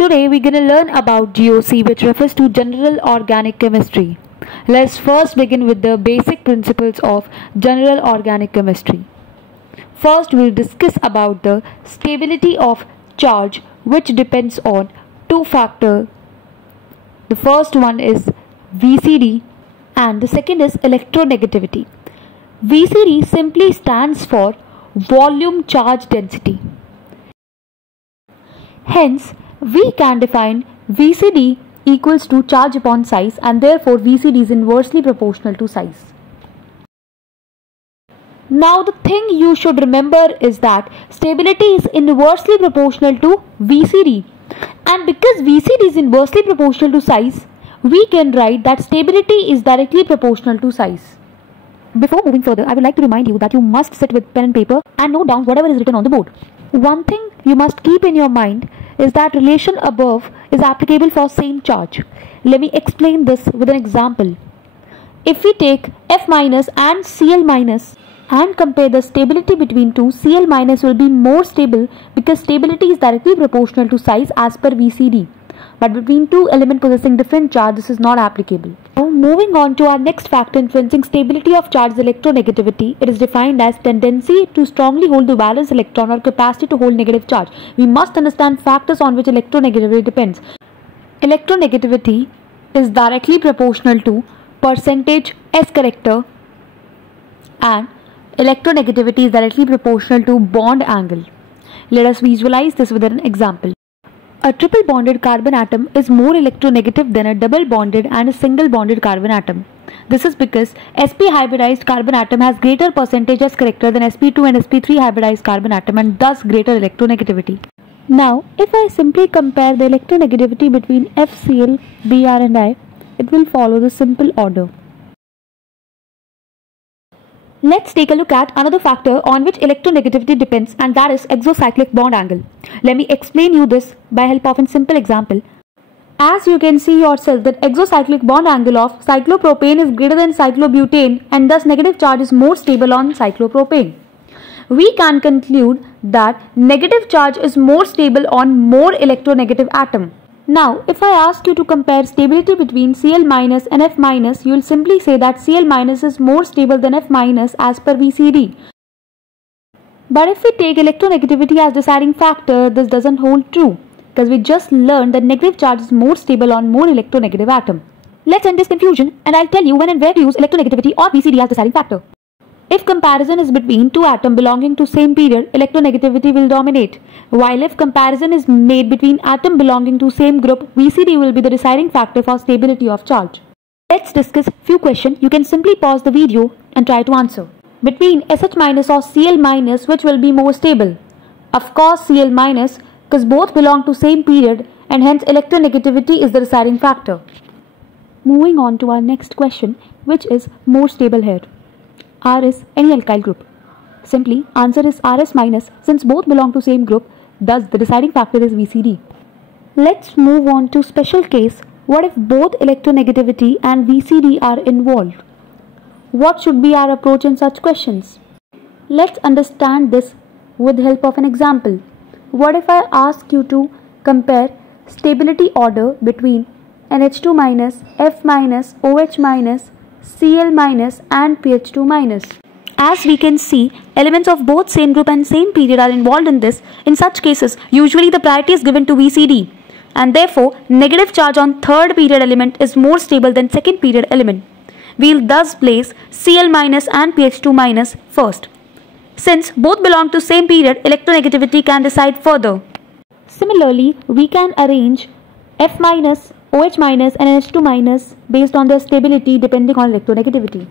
Today we're going to learn about GOC, which refers to General Organic Chemistry. Let's first begin with the basic principles of General Organic Chemistry. First we'll discuss about the stability of charge, which depends on two factors. The first one is VCD and the second is electronegativity. VCD simply stands for volume charge density. Hence, we can define VCD equals to charge upon size, and therefore VCD is inversely proportional to size. Now the thing you should remember is that stability is inversely proportional to VCD, and because VCD is inversely proportional to size, we can write that stability is directly proportional to size. Before moving further, I would like to remind you that you must sit with pen and paper and note down whatever is written on the board. One thing you must keep in your mind is that relation above is applicable for same charge. Let me explain this with an example. If we take F minus and Cl minus and compare the stability between two, Cl minus will be more stable because stability is directly proportional to size as per VCD. But between two elements possessing different charge, this is not applicable. Now, moving on to our next factor influencing stability of charge, electronegativity. It is defined as tendency to strongly hold the valence electron or capacity to hold negative charge. We must understand factors on which electronegativity depends. Electronegativity is directly proportional to percentage S character, and electronegativity is directly proportional to bond angle. Let us visualize this with an example. A triple bonded carbon atom is more electronegative than a double bonded and a single bonded carbon atom. This is because sp hybridized carbon atom has greater percentage S character than sp2 and sp3 hybridized carbon atom, and thus greater electronegativity. Now, if I simply compare the electronegativity between FCl, Br and I, it will follow the simple order. Let's take a look at another factor on which electronegativity depends, and that is exocyclic bond angle. Let me explain you this by help of a simple example. As you can see yourself that exocyclic bond angle of cyclopropane is greater than cyclobutane, and thus negative charge is more stable on cyclopropane. We can conclude that negative charge is more stable on more electronegative atom. Now, if I ask you to compare stability between Cl minus and F minus, you will simply say that Cl minus is more stable than F minus as per VCD. But if we take electronegativity as deciding factor, this doesn't hold true, because we just learned that negative charge is more stable on more electronegative atom. Let's end this confusion, and I'll tell you when and where to use electronegativity or VCD as deciding factor. If comparison is between two atoms belonging to same period, electronegativity will dominate. While if comparison is made between atoms belonging to same group, VCD will be the deciding factor for stability of charge. Let's discuss few questions. You can simply pause the video and try to answer. Between SH minus or Cl minus, which will be more stable? Of course Cl minus, because both belong to same period, and hence electronegativity is the deciding factor. Moving on to our next question, which is more stable here. R is any alkyl group. Simply answer is Rs minus, since both belong to same group, thus the deciding factor is VCD. Let's move on to special case. What if both electronegativity and VCD are involved? What should be our approach in such questions? Let's understand this with the help of an example. What if I ask you to compare stability order between NH2 minus, F minus, OH minus, Cl minus and pH2 minus? As we can see, elements of both same group and same period are involved in this. In such cases, usually the priority is given to VCD, and therefore negative charge on third period element is more stable than second period element. We will thus place Cl minus and pH2 minus first. Since both belong to same period, electronegativity can decide further. Similarly, we can arrange F minus, OH minus and NH2 minus based on their stability depending on electronegativity.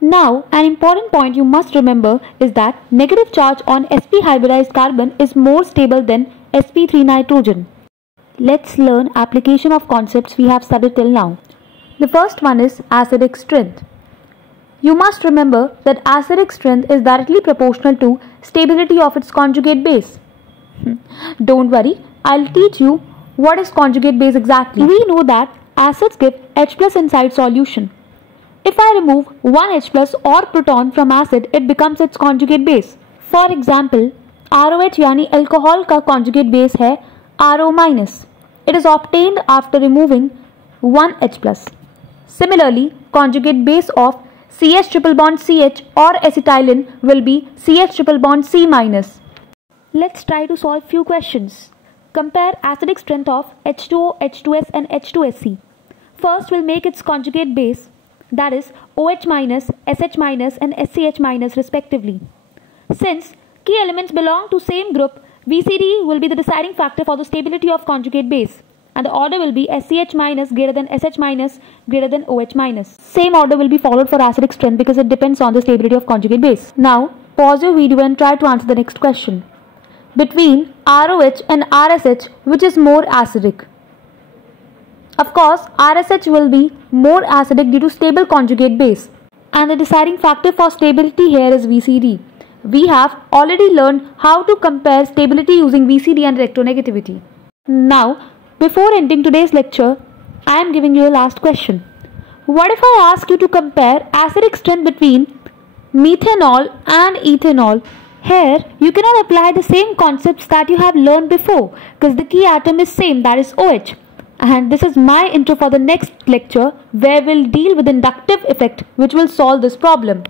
Now, an important point you must remember is that negative charge on sp hybridized carbon is more stable than sp3 nitrogen. Let's learn application of concepts we have studied till now. The first one is acidic strength. You must remember that acidic strength is directly proportional to stability of its conjugate base. Don't worry, I'll teach you what is conjugate base exactly. We know that acids give H plus inside solution. If I remove one H plus or proton from acid, it becomes its conjugate base. For example, ROH यानी alcohol का conjugate base है RO-. It is obtained after removing one H plus. Similarly, conjugate base of CH triple bond CH or acetylene will be CH triple bond C minus. Let's try to solve few questions. Compare acidic strength of H2O, H2S and H2SC. First, we'll make its conjugate base, that is OH minus, SH minus and SCH minus respectively. Since key elements belong to same group, VCD will be the deciding factor for the stability of conjugate base, and the order will be SCH minus greater than SH minus greater than OH minus. Same order will be followed for acidic strength because it depends on the stability of conjugate base. Now, pause your video and try to answer the next question. Between ROH and RSH, which is more acidic? Of course, RSH will be more acidic due to stable conjugate base. And the deciding factor for stability here is VCD. We have already learned how to compare stability using VCD and electronegativity. Now, before ending today's lecture, I am giving you a last question. What if I ask you to compare acidic strength between methanol and ethanol? Here, you cannot apply the same concepts that you have learned before because the key atom is same, that is OH. And this is my intro for the next lecture where we'll deal with inductive effect which will solve this problem.